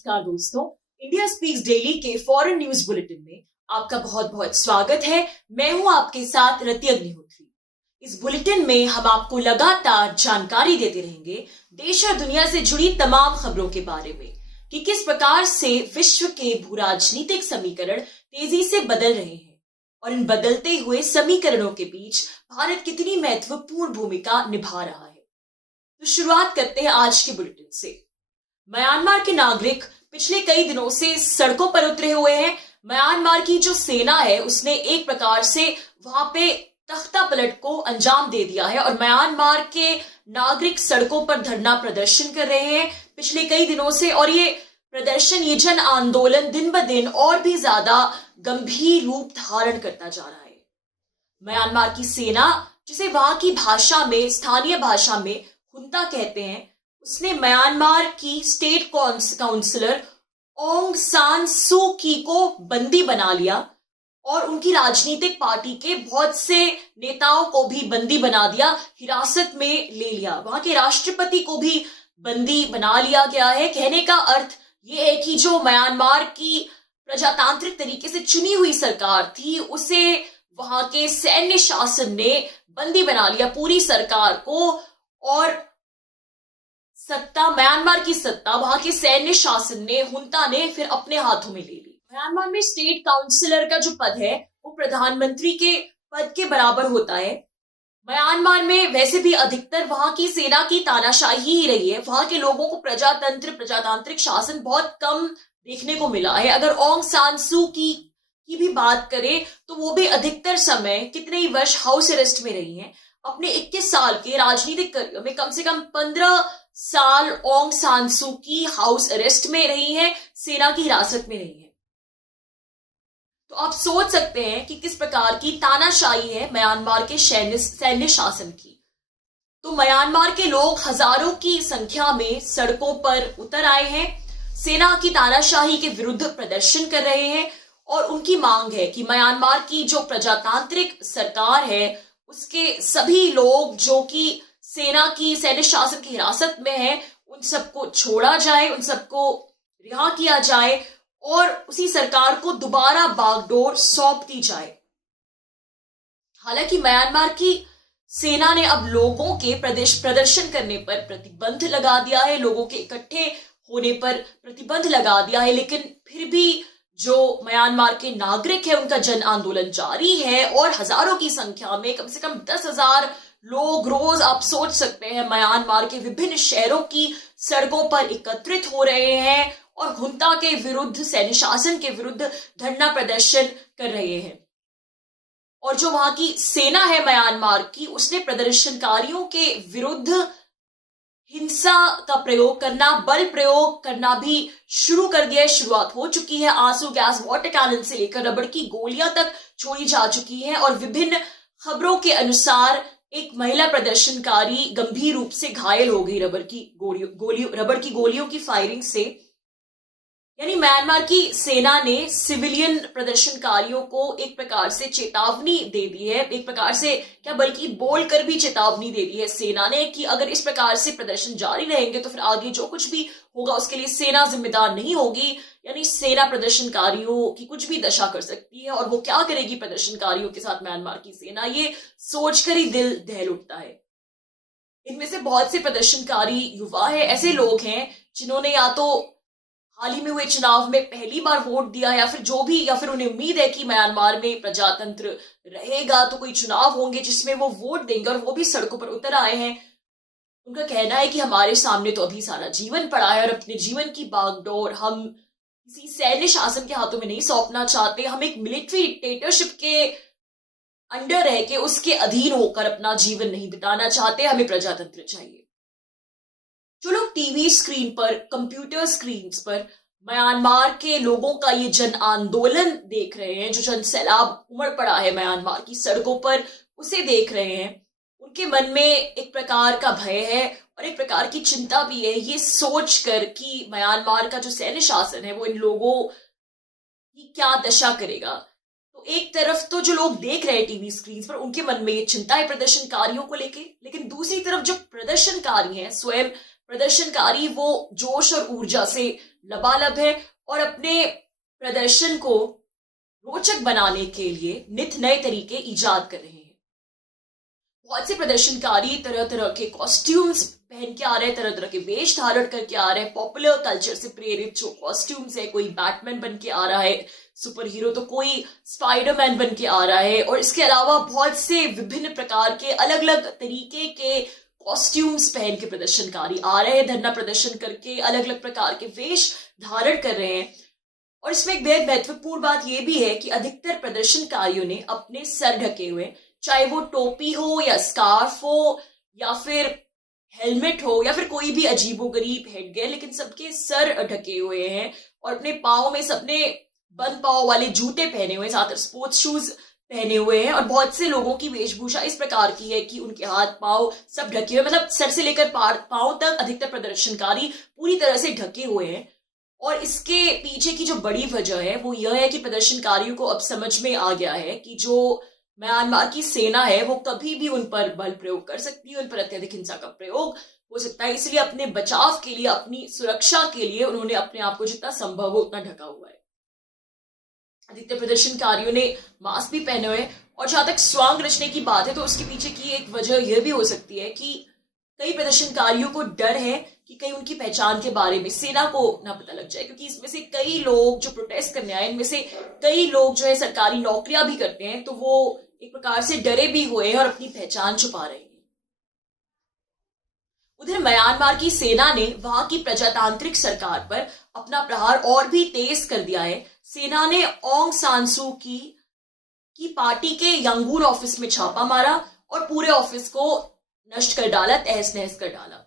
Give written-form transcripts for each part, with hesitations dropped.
नमस्कार दोस्तों, India speaks daily के फॉरेन न्यूज बुलेटिन में आपका बहुत बहुत स्वागत है। मैं हूं आपके साथ रति अग्निहोत्री। इस बुलेटिन में हम आपको लगातार जानकारी देते रहेंगे देश और दुनिया से जुड़ी तमाम खबरों के बारे में कि किस प्रकार से विश्व के भू राजनीतिक समीकरण तेजी से बदल रहे हैं और इन बदलते हुए समीकरणों के बीच भारत कितनी महत्वपूर्ण भूमिका निभा रहा है। तो शुरुआत करते हैं आज के बुलेटिन से। म्यांमार के नागरिक पिछले कई दिनों से सड़कों पर उतरे हुए हैं। म्यांमार की जो सेना है उसने एक प्रकार से वहां पे तख्ता पलट को अंजाम दे दिया है और म्यांमार के नागरिक सड़कों पर धरना प्रदर्शन कर रहे हैं पिछले कई दिनों से। और ये प्रदर्शन, ये जन आंदोलन दिन ब दिन और भी ज्यादा गंभीर रूप धारण करता जा रहा है। म्यांमार की सेना, जिसे वहां की भाषा में, स्थानीय भाषा में हुंता कहते हैं, उसने म्यांमार की स्टेट काउंसलर ओंग सान सू की को बंदी बना लिया और उनकी राजनीतिक पार्टी के बहुत से नेताओं को भी बंदी बना दिया, हिरासत में ले लिया। वहां के राष्ट्रपति को भी बंदी बना लिया गया है। कहने का अर्थ ये है कि जो म्यांमार की प्रजातांत्रिक तरीके से चुनी हुई सरकार थी, उसे वहां के सैन्य शासन ने बंदी बना लिया, पूरी सरकार को। और सत्ता, म्यांमार की सत्ता वहां के सैन्य शासन ने, हुंता ने फिर अपने हाथों में ले ली। म्यांमार में स्टेट काउंसलर का जो पद है वो प्रधानमंत्री के पद के बराबर होता है। म्यांमार में वैसे भी अधिकतर वहां की सेना की तानाशाही ही रही है। वहां के लोगों को प्रजातांत्रिक शासन बहुत कम देखने को मिला है। अगर ओंग सान सू की भी बात करें तो वो भी अधिकतर समय, कितने ही वर्ष हाउस अरेस्ट में रही हैं। अपने 21 साल के राजनीतिक करियर में कम से कम 15 साल ओंग सान सू की हाउस अरेस्ट में रही है, सेना की हिरासत में रही है। तो आप सोच सकते हैं कि किस प्रकार की तानाशाही है म्यांमार के सैन्य शासन की। तो म्यांमार के लोग हजारों की संख्या में सड़कों पर उतर आए हैं, सेना की तानाशाही के विरुद्ध प्रदर्शन कर रहे हैं और उनकी मांग है कि म्यांमार की जो प्रजातांत्रिक सरकार है उसके सभी लोग जो कि सेना की, सैन्य शासन की हिरासत में है, उन सबको छोड़ा जाए, उन सबको रिहा किया जाए और उसी सरकार को दोबारा बागडोर सौंप दी जाए। हालांकि म्यांमार की सेना ने अब लोगों के प्रदर्शन करने पर प्रतिबंध लगा दिया है, लोगों के इकट्ठे होने पर प्रतिबंध लगा दिया है, लेकिन फिर भी जो म्यांमार के नागरिक है उनका जन आंदोलन जारी है और हजारों की संख्या में, कम से कम 10,000 लोग रोज, आप सोच सकते हैं, म्यांमार के विभिन्न शहरों की सड़कों पर एकत्रित हो रहे हैं और हुंता के विरुद्ध, सैन्य शासन के विरुद्ध धरना प्रदर्शन कर रहे हैं। और जो वहां की सेना है म्यांमार की, उसने प्रदर्शनकारियों के विरुद्ध हिंसा का प्रयोग करना, बल प्रयोग करना भी शुरू कर दिया है। शुरुआत हो चुकी है। आंसू गैस, वाटर कैनन से लेकर रबड़ की गोलियां तक छोड़ी जा चुकी हैं और विभिन्न खबरों के अनुसार एक महिला प्रदर्शनकारी गंभीर रूप से घायल हो गई रबड़ की गोलियों की फायरिंग से। यानी म्यांमार की सेना ने सिविलियन प्रदर्शनकारियों को एक प्रकार से चेतावनी दे दी है, एक प्रकार से क्या बल्कि बोलकर भी चेतावनी दे दी है सेना ने कि अगर इस प्रकार से प्रदर्शन जारी रहेंगे तो फिर आगे जो कुछ भी होगा उसके लिए सेना जिम्मेदार नहीं होगी। यानी सेना प्रदर्शनकारियों की कुछ भी दशा कर सकती है और वो क्या करेगी प्रदर्शनकारियों के साथ म्यांमार की सेना, ये सोचकर ही दिल दहल उठता है। इनमें से बहुत से प्रदर्शनकारी युवा है, ऐसे लोग हैं जिन्होंने या तो हाल ही में हुए चुनाव में पहली बार वोट दिया या फिर उन्हें उम्मीद है कि म्यांमार में प्रजातंत्र रहेगा तो कोई चुनाव होंगे जिसमें वो वोट देंगे और वो भी सड़कों पर उतर आए हैं। उनका कहना है कि हमारे सामने तो अभी सारा जीवन पड़ा है और अपने जीवन की बागडोर हम किसी सैन्य शासन के हाथों में नहीं सौंपना चाहते। हम एक मिलिट्री डिक्टेटरशिप के अंडर रह के, उसके अधीन होकर अपना जीवन नहीं बिताना चाहते। हमें प्रजातंत्र चाहिए। जो लोग टीवी स्क्रीन पर, कंप्यूटर स्क्रीन पर म्यांमार के लोगों का ये जन आंदोलन देख रहे हैं, जो जन सैलाब उमड़ पड़ा है म्यांमार की सड़कों पर, उसे देख रहे हैं, उनके मन में एक प्रकार का भय है और एक प्रकार की चिंता भी है, ये सोचकर कि म्यांमार का जो सैन्य शासन है वो इन लोगों की क्या दशा करेगा। तो एक तरफ तो जो लोग देख रहे हैं टीवी स्क्रीन पर, उनके मन में ये चिंता है प्रदर्शनकारियों को लेके, लेकिन दूसरी तरफ जो प्रदर्शनकारी हैं, स्वयं प्रदर्शनकारी, वो जोश और ऊर्जा से लबालब है और अपने प्रदर्शन को रोचक बनाने के लिए नित नए तरीके ईजाद कर रहे हैं। बहुत से प्रदर्शनकारी तरह तरह के कॉस्ट्यूम्स पहन के आ रहे हैं, तरह तरह के वेश धारण करके आ रहे हैं। पॉपुलर कल्चर से प्रेरित जो कॉस्ट्यूम्स है, कोई बैटमैन बन के आ रहा है सुपर हीरो, तो कोई स्पाइडरमैन बन के आ रहा है, और इसके अलावा बहुत से विभिन्न प्रकार के अलग अलग तरीके के कॉस्ट्यूम्स पहन के प्रदर्शनकारी आ रहे हैं, धरना प्रदर्शन करके अलग अलग प्रकार के वेश धारण कर रहे हैं। और इसमें एक बेहद महत्वपूर्ण बात यह भी है कि अधिकतर प्रदर्शनकारियों ने अपने सर ढके हुए, चाहे वो टोपी हो या स्कार्फ हो या फिर हेलमेट हो या फिर कोई भी अजीबोगरीब हेडगियर, लेकिन सबके सर ढके हुए हैं और अपने पाँव में सबने बंद पाँव वाले जूते पहने हुए, साथ स्पोर्ट्स शूज पहने हुए हैं। और बहुत से लोगों की वेशभूषा इस प्रकार की है कि उनके हाथ पाँव सब ढके हुए, मतलब सर से लेकर पाँव तक अधिकतर प्रदर्शनकारी पूरी तरह से ढके हुए हैं। और इसके पीछे की जो बड़ी वजह है वो यह है कि प्रदर्शनकारियों को अब समझ में आ गया है कि जो म्यांमार की सेना है वो कभी भी उन पर बल प्रयोग कर सकती है, उन पर अत्यधिक हिंसा का प्रयोग हो सकता है। इसलिए अपने बचाव के लिए, अपनी सुरक्षा के लिए उन्होंने अपने आप को जितना संभव हो उतना ढका हुआ है। अधिकतर प्रदर्शनकारियों ने मास्क भी पहने हुए, और जहां तक स्वांग रचने की बात है तो उसके पीछे की एक वजह यह भी हो सकती है कि कई प्रदर्शनकारियों को डर है कि कहीं उनकी पहचान के बारे में सेना को ना पता लग जाए, क्योंकि इसमें से कई लोग जो प्रोटेस्ट करने आए, इनमें से कई लोग जो है सरकारी नौकरियां भी करते हैं, तो वो एक प्रकार से डरे भी हुए हैं और अपनी पहचान छुपा रहे हैं। उधर म्यांमार की सेना ने वहां की प्रजातांत्रिक सरकार पर अपना प्रहार और भी तेज कर दिया है। सेना ने ऑंग सान सू की पार्टी के यांगून ऑफिस में छापा मारा और पूरे ऑफिस को नष्ट कर डाला, तहस नहस कर डाला।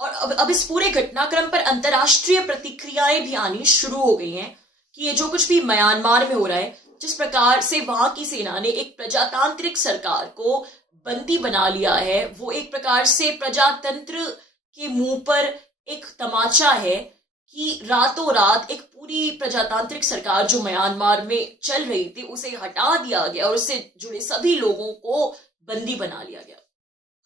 और अब इस पूरे घटनाक्रम पर अंतर्राष्ट्रीय प्रतिक्रियाएं भी आनी शुरू हो गई हैं कि ये जो कुछ भी म्यांमार में हो रहा है, जिस प्रकार से वहां की सेना ने एक प्रजातांत्रिक सरकार को बंदी बना लिया है, वो एक प्रकार से प्रजातंत्र के मुंह पर एक तमाचा है कि रातों रात एक पूरी प्रजातांत्रिक सरकार जो म्यांमार में चल रही थी उसे हटा दिया गया और उससे जुड़े सभी लोगों को बंदी बना लिया गया।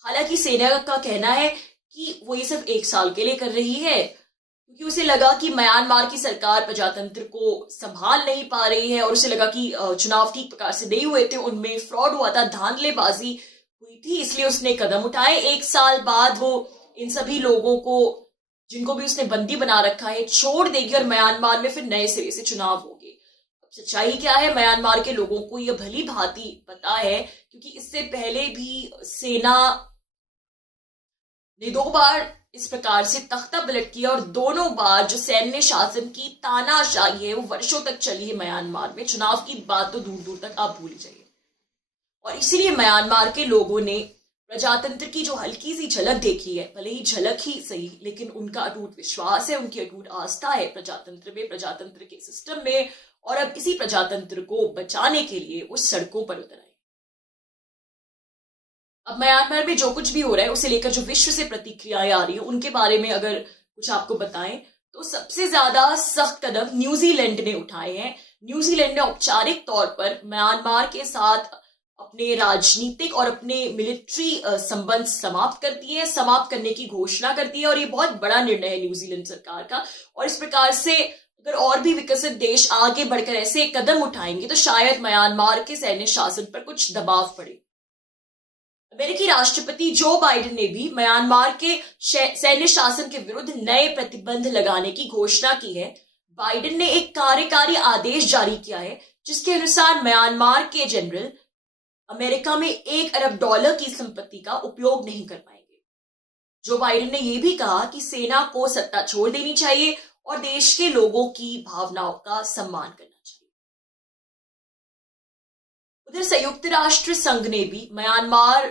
हालांकि सेना का कहना है कि वो ये सिर्फ 1 साल के लिए कर रही है, क्योंकि उसे लगा कि म्यांमार की सरकार प्रजातंत्र को संभाल नहीं पा रही है और उसे लगा कि चुनाव ठीक प्रकार से नहीं हुए थे, उनमें फ्रॉड हुआ था, धांधलेबाजी हुई थी, इसलिए उसने कदम उठाए। 1 साल बाद वो इन सभी लोगों को, जिनको भी उसने बंदी बना रखा है, छोड़ देगी और म्यांमार में फिर नए सिरे से चुनाव होंगे। अब सच्चाई क्या है, म्यांमार के लोगों को यह भली भांति पता है, क्योंकि इससे पहले भी सेना ने 2 बार इस प्रकार से तख्ता पलट किया और दोनों बार जो सैन्य शासन की तानाशाही है वो वर्षों तक चली है म्यांमार में। चुनाव की बात तो दूर दूर तक आप भूल जाइए। और इसीलिए म्यांमार के लोगों ने प्रजातंत्र की जो हल्की सी झलक देखी है, भले ही झलक ही सही, लेकिन उनका अटूट विश्वास है, उनकी अटूट आस्था है प्रजातंत्र में, प्रजातंत्र के सिस्टम में, और अब इसी प्रजातंत्र को बचाने के लिए वो सड़कों पर उतर आए। अब म्यांमार में जो कुछ भी हो रहा है उसे लेकर जो विश्व से प्रतिक्रियाएं आ रही है उनके बारे में अगर कुछ आपको बताएं तो सबसे ज्यादा सख्त कदम न्यूजीलैंड ने उठाए हैं। न्यूजीलैंड ने औपचारिक तौर पर म्यांमार के साथ अपने राजनीतिक और अपने मिलिट्री संबंध समाप्त कर दिए हैं, समाप्त करने की घोषणा कर दी है, और ये बहुत बड़ा निर्णय है न्यूजीलैंड सरकार का। और इस प्रकार से अगर और भी विकसित देश आगे बढ़कर ऐसे कदम उठाएंगे तो शायद म्यांमार के सैन्य शासन पर कुछ दबाव पड़े। अमेरिकी राष्ट्रपति जो बाइडेन ने भी म्यांमार के सैन्य शासन के विरुद्ध नए प्रतिबंध लगाने की घोषणा की है। बाइडेन ने एक कार्यकारी आदेश जारी किया है जिसके अनुसार म्यांमार के जनरल अमेरिका में $1 अरब की संपत्ति का उपयोग नहीं कर पाएंगे। जो बाइडेन ने यह भी कहा कि सेना को सत्ता छोड़ देनी चाहिए और देश के लोगों की भावनाओं का सम्मान करना चाहिए। उधर संयुक्त राष्ट्र संघ ने भी म्यांमार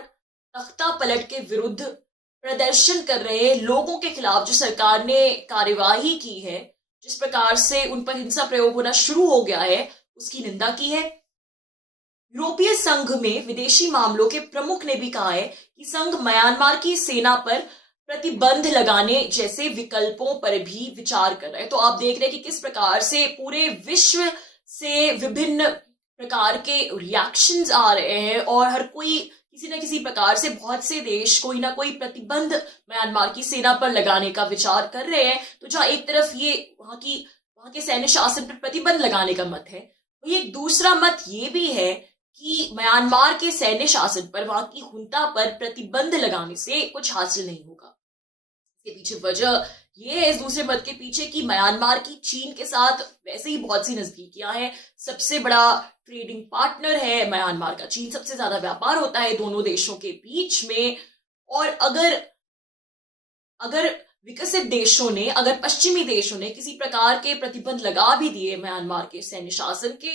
तख्ता पलट के विरुद्ध प्रदर्शन कर रहे लोगों के खिलाफ जो सरकार ने कार्यवाही की है, जिस प्रकार से उन पर हिंसा प्रयोग होना शुरू हो गया है, उसकी निंदा की है। यूरोपीय संघ में विदेशी मामलों के प्रमुख ने भी कहा है कि संघ म्यांमार की सेना पर प्रतिबंध लगाने जैसे विकल्पों पर भी विचार कर रहा है। तो आप देख रहे हैं कि किस प्रकार से पूरे विश्व से विभिन्न प्रकार के रिएक्शंस आ रहे हैं और हर कोई किसी न किसी प्रकार से बहुत से देश कोई ना कोई प्रतिबंध म्यांमार की सेना पर लगाने का विचार कर रहे हैं। तो जहां एक तरफ ये वहां के सैन्य शासन पर प्रतिबंध लगाने का मत है, वही एक दूसरा मत ये भी है कि म्यांमार के सैन्य शासन पर, वहां की हुंता पर प्रतिबंध लगाने से कुछ हासिल नहीं होगा। इसके पीछे वजह ये है, इस दूसरे मत के पीछे, कि म्यांमार की चीन के साथ वैसे ही बहुत सी नजदीकियां हैं। सबसे बड़ा ट्रेडिंग पार्टनर है म्यांमार का चीन, सबसे ज्यादा व्यापार होता है दोनों देशों के बीच में। और अगर विकसित देशों ने, अगर पश्चिमी देशों ने किसी प्रकार के प्रतिबंध लगा भी दिए म्यांमार के सैन्य शासन के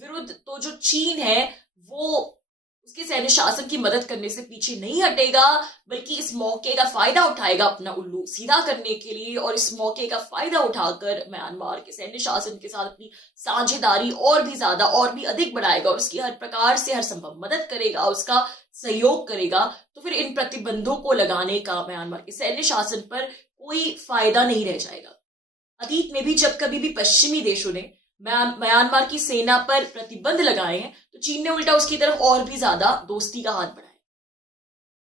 विरुद्ध, तो जो चीन है वो उसके सैन्य शासन की मदद करने से पीछे नहीं हटेगा, बल्कि इस मौके का फायदा उठाएगा अपना उल्लू सीधा करने के लिए, और इस मौके का फायदा उठाकर म्यांमार के सैन्य शासन के साथ अपनी साझेदारी और भी ज्यादा और भी अधिक बढ़ाएगा और उसकी हर प्रकार से हर संभव मदद करेगा, उसका सहयोग करेगा। तो फिर इन प्रतिबंधों को लगाने का म्यांमार के सैन्य शासन पर कोई फायदा नहीं रह जाएगा। अतीत में भी जब कभी भी पश्चिमी देशों ने म्यांमार की सेना पर प्रतिबंध लगाए हैं, तो चीन ने उल्टा उसकी तरफ और भी ज्यादा दोस्ती का हाथ बढ़ाया।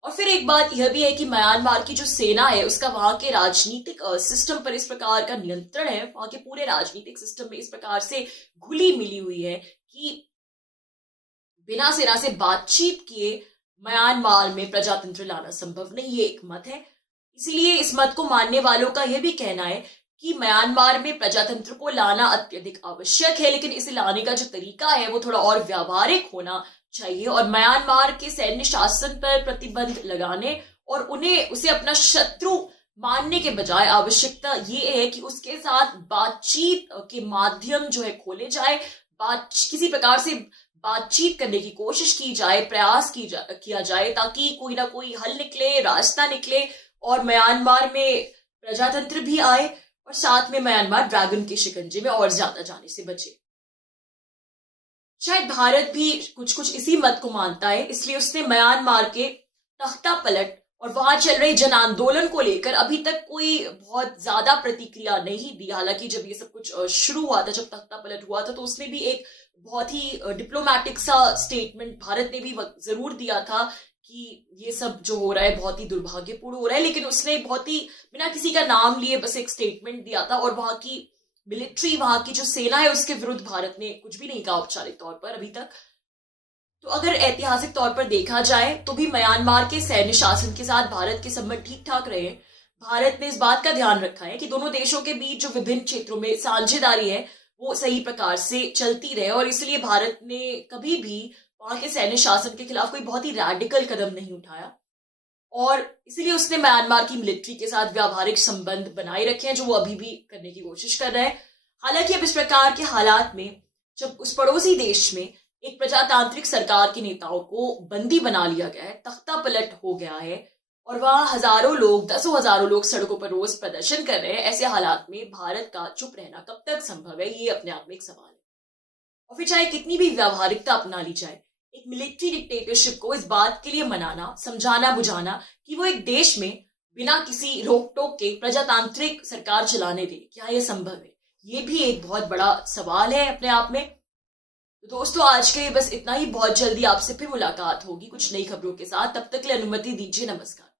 और फिर एक बात यह भी है कि म्यांमार की जो सेना है उसका वहां के राजनीतिक सिस्टम पर इस प्रकार का नियंत्रण है, वहां के पूरे राजनीतिक सिस्टम में इस प्रकार से घुली मिली हुई है कि बिना सेना से बातचीत किए म्यांमार में प्रजातंत्र लाना संभव नहीं, ये एक मत है। इसीलिए इस मत को मानने वालों का यह भी कहना है कि म्यांमार में प्रजातंत्र को लाना अत्यधिक आवश्यक है, लेकिन इसे लाने का जो तरीका है वो थोड़ा और व्यावहारिक होना चाहिए। और म्यांमार के सैन्य शासन पर प्रतिबंध लगाने और उसे अपना शत्रु मानने के बजाय आवश्यकता ये है कि उसके साथ बातचीत के माध्यम जो है खोले जाए, किसी प्रकार से बातचीत करने की कोशिश की जाए, प्रयास किया जाए, ताकि कोई ना कोई हल निकले, रास्ता निकले और म्यांमार में प्रजातंत्र भी आए और साथ में म्यांमार ड्रैगन के शिकंजे में और ज्यादा जाने से बचे। शायद भारत भी कुछ कुछ इसी मत को मानता है, इसलिए उसने म्यांमार के तख्ता पलट और वहां चल रहे जन आंदोलन को लेकर अभी तक कोई बहुत ज्यादा प्रतिक्रिया नहीं दी। हालांकि जब ये सब कुछ शुरू हुआ था, जब तख्ता पलट हुआ था, तो उसने भी एक बहुत ही डिप्लोमैटिक सा स्टेटमेंट भारत ने भी जरूर दिया था कि ये सब जो हो रहा है बहुत ही दुर्भाग्यपूर्ण हो रहा है, लेकिन उसने बहुत ही बिना किसी का नाम लिए बस एक स्टेटमेंट दिया था। और वहां की मिलिट्री, वहां की जो सेना है उसके विरुद्ध भारत ने कुछ भी नहीं कहा औपचारिक तौर पर अभी तक। तो अगर ऐतिहासिक तौर पर देखा जाए तो भी म्यांमार के सैन्य शासन के साथ भारत के संबंध ठीक ठाक रहे हैं। भारत ने इस बात का ध्यान रखा है कि दोनों देशों के बीच जो विभिन्न क्षेत्रों में साझेदारी है वो सही प्रकार से चलती रहे, और इसलिए भारत ने कभी भी वहां के सैन्य शासन के खिलाफ कोई बहुत ही रैडिकल कदम नहीं उठाया, और इसीलिए उसने म्यांमार की मिलिट्री के साथ व्यावहारिक संबंध बनाए रखे हैं, जो वो अभी भी करने की कोशिश कर रहा है। हालांकि अब इस प्रकार के हालात में जब उस पड़ोसी देश में एक प्रजातांत्रिक सरकार के नेताओं को बंदी बना लिया गया है, तख्ता पलट हो गया है, और वहां हजारों लोग, दसों हजारों लोग सड़कों पर रोज प्रदर्शन कर रहे हैं, ऐसे हालात में भारत का चुप रहना कब तक संभव है, ये अपने आप में एक सवाल है। और फिर चाहे कितनी भी व्यावहारिकता अपना ली जाए, एक मिलिट्री डिक्टेटरशिप को इस बात के लिए मनाना, समझाना बुझाना कि वो एक देश में बिना किसी रोक टोक के प्रजातांत्रिक सरकार चलाने दे, क्या यह संभव है, ये भी एक बहुत बड़ा सवाल है अपने आप में। तो दोस्तों, आज के बस इतना ही। बहुत जल्दी आपसे फिर मुलाकात होगी कुछ नई खबरों के साथ। तब तक के लिए अनुमति दीजिए। नमस्कार।